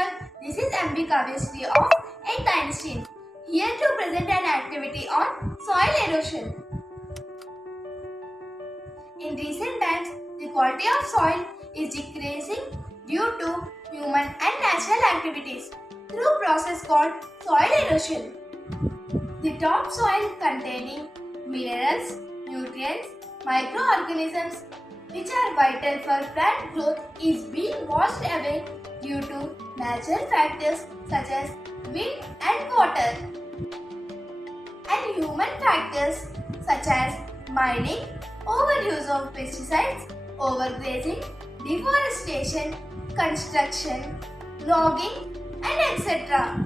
everyone, this is MB Kavyasri of 8th Einstein, here to present an activity on soil erosion. In recent times, the quality of soil is decreasing due to human and natural activities through a process called soil erosion. The topsoil containing minerals, nutrients, microorganisms which are vital for plant growth is being washed away due to natural factors such as wind and water, and human factors such as mining, overuse of pesticides, overgrazing, deforestation, construction, logging, and etc.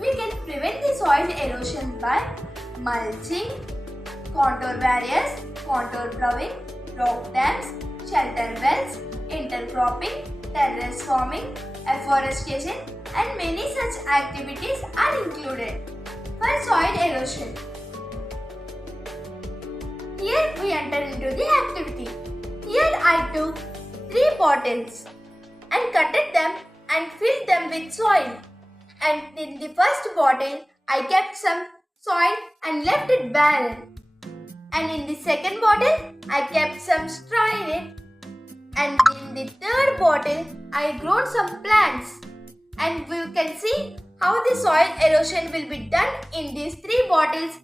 We can prevent the soil erosion by mulching, contour barriers, contour ploughing, rock dams, shelter wells, intercropping, terrace farming, afforestation, and many such activities are included for soil erosion. Here we enter into the activity. Here I took 3 bottles and cutted them and filled them with soil. And in the first bottle I kept some soil and left it barren. And in the second bottle I kept some straw in it. And in the third bottle I grown some plants. And we can see how the soil erosion will be done in these 3 bottles.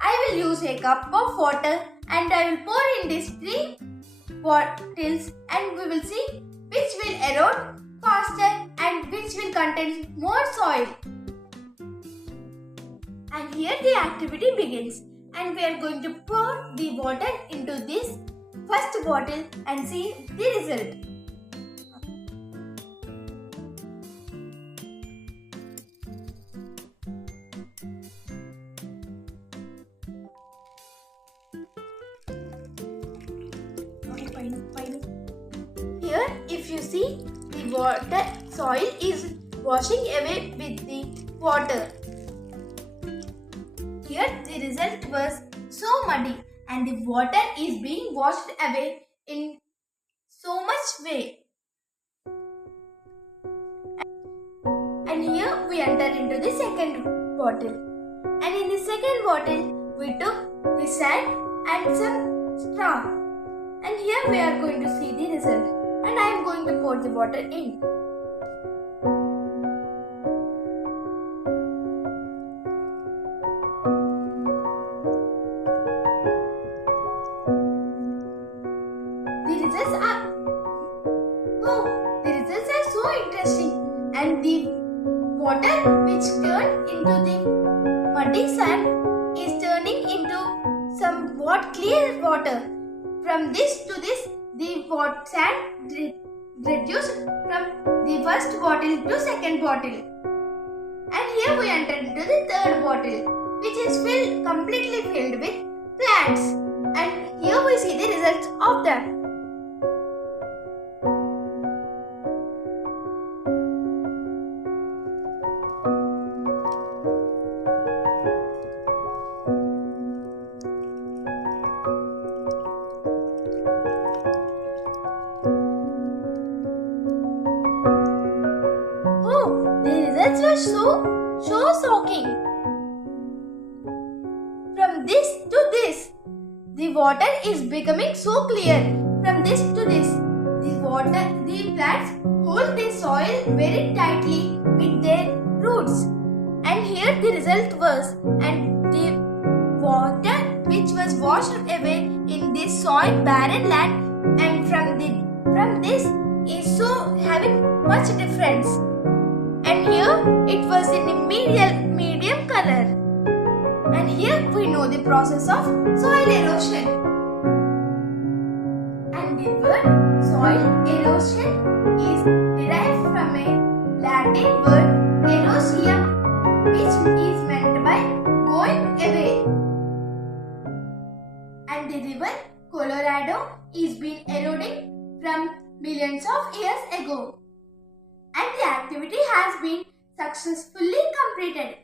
I will use a cup of water and I will pour in these 3 bottles, and we will see which will erode faster and which will contain more soil. And here the activity begins, and we are going to pour the water into this first bottle and see the result. Here, if you see, the soil is washing away with the water. Here, the result was so muddy, and the water is being washed away in so much way. And here we enter into the second bottle. And in the second bottle, we took the sand and some straw. And here we are going to see the result. And I am going to pour the water in. The results are so interesting, and the water which turned into the muddy sand is turning into somewhat clear water. From this to this, the sand reduced from the first bottle to second bottle. And here we enter into the third bottle, which is completely filled with plants. And here we see the results of that. The results were so shocking. From this to this, the water is becoming so clear. From this to this, the plants hold the soil very tightly with their roots. And here the result was, and the water which was washed away in this soil barren land, and from this is so having much difference. And here it was in a medium color. And here we know the process of soil erosion. And the word soil erosion is derived from a Latin word erosium, which is meant by going away. And the river Colorado is been eroding from millions of years ago. And the activity has been successfully completed.